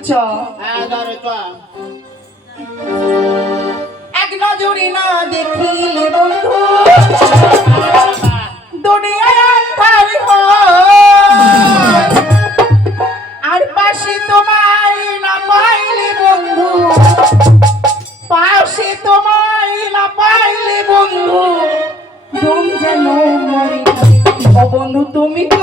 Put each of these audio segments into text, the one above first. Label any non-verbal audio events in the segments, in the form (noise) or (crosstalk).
চ হ্যাঁ, না দেখিলে বন্ধু দুনিয়ায় আর পাশে তোমায় না পাইলে বন্ধু পাশে তোমায় না পাইলে বন্ধু বন্ধু তুমি তো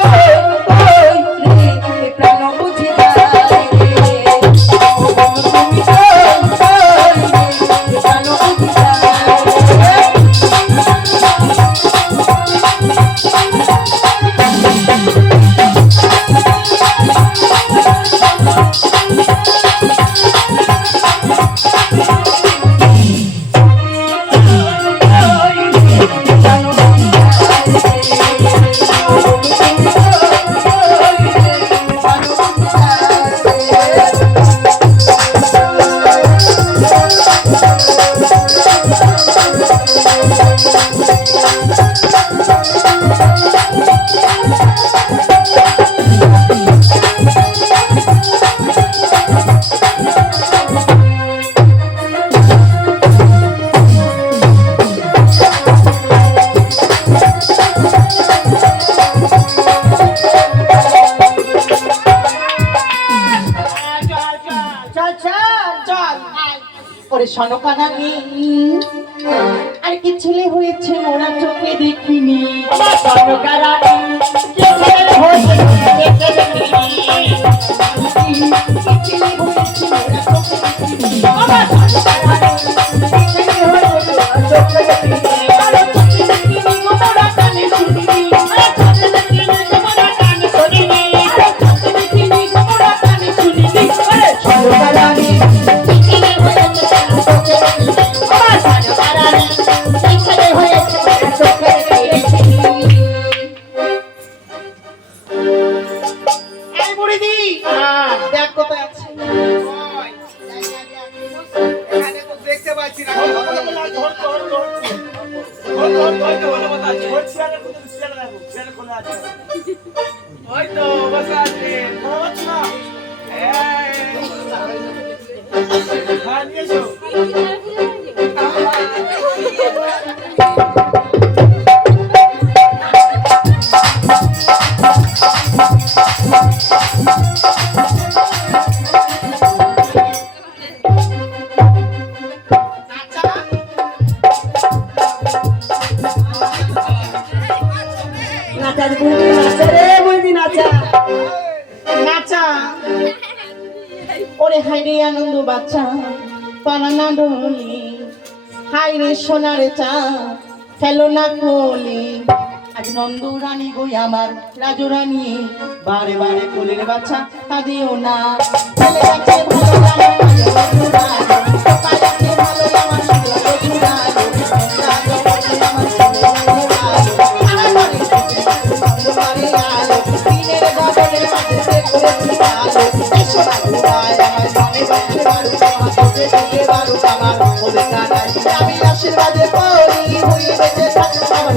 মোরা চোখে দেখিনি। কারা ওরে হাইরে আনন্দ বাচ্চা পালানা ডলি হাই রে সোনার চা, ফেলো না কোলে। আজ নন্দ রানী গই আমার রাজু রানী বারে বারে কোলের বাচ্চা কাঁদিও না। Thank you.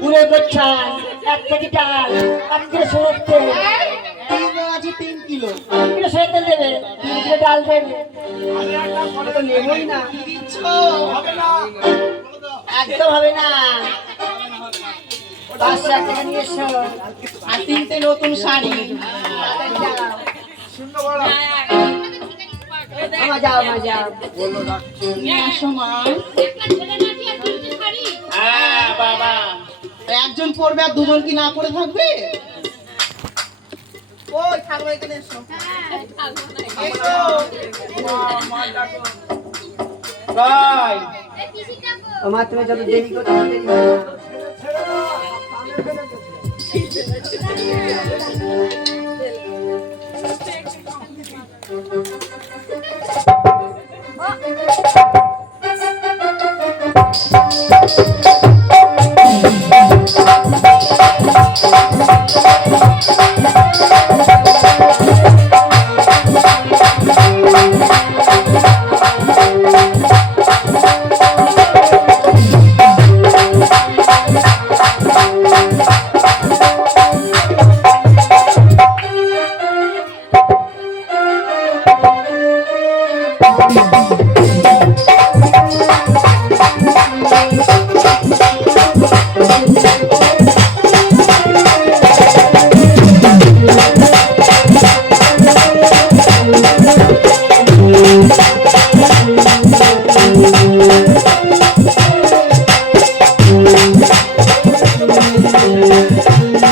পুরে গোচ্ছান এক কেজি চাল এক কিলো তেল তিন আছে তিন কিলো কিলো দেবে। ডাল দেবে নেবই না একদম হবে না। পাঁচশো টাকা নিয়ে এসো। আর তিনটে নতুন শাড়ি। আমা যাও আমা যাও। আসো মা। হ্যাঁ বাবা। একজন পড়বে আর দুজন কি না পড়ে থাকবে? ওই থাকবে এখানে এসো। ভাই আমার তুমি যত দেরি করতে দেরি (laughs)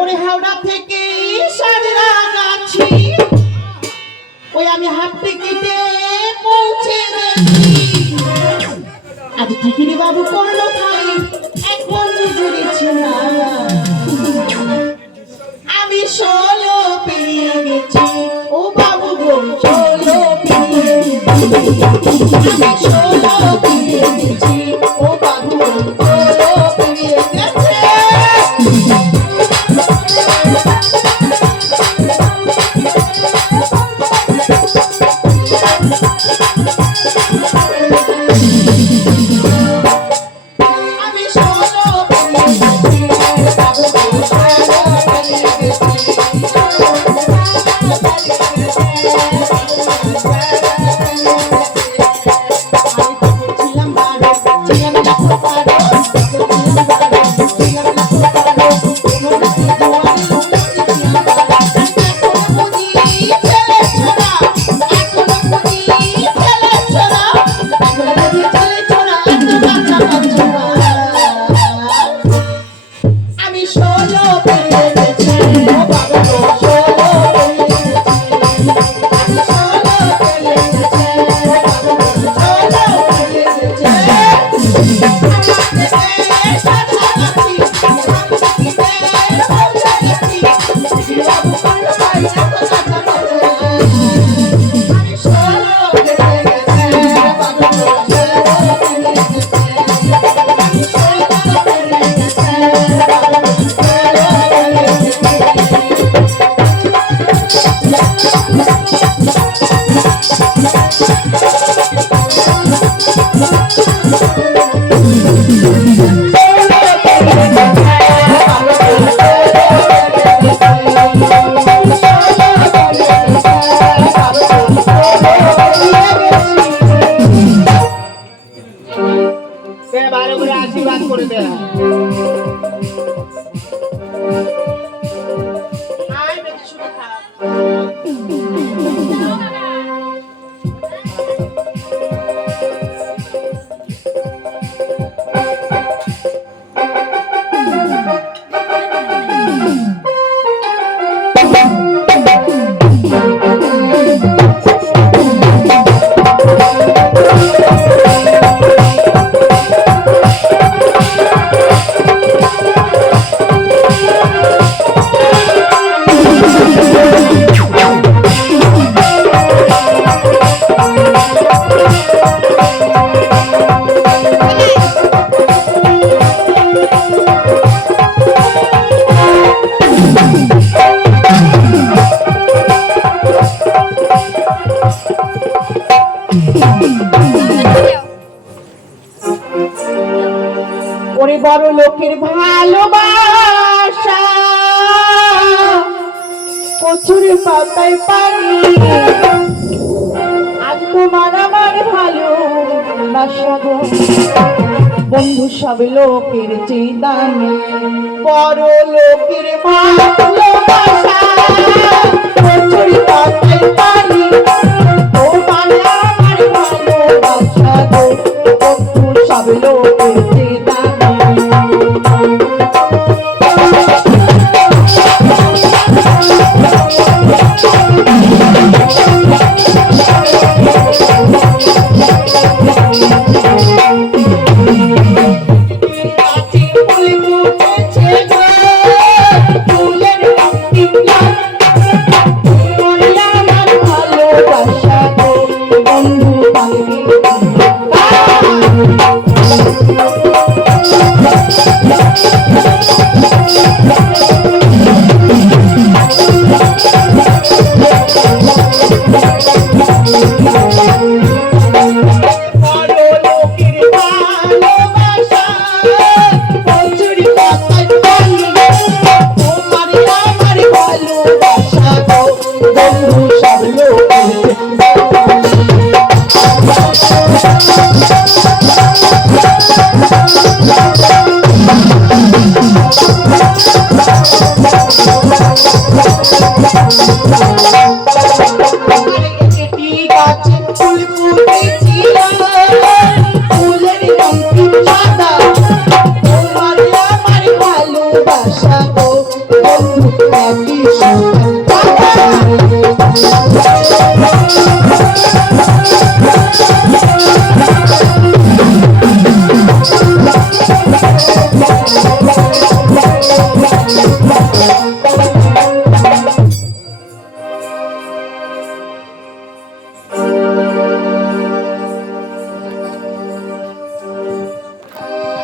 ওরে হাওড়া থেকে গাছি ওই আমি হাফ টিকিটে পৌঁছে আজ বাবু, করল আমি ষোলো পেরিয়ে গেছি। ও বাবু গো আমি বড় লোকের ভালোবাসা। কচুর পাতায় পানি। আজ তোমার আমার ভালোবাসা গো। বন্ধু, সব লোকের চেতান বড় লোকের ভালোবাসা। পাতায় পানি। ভালোবাসা গো বন্ধু পাখি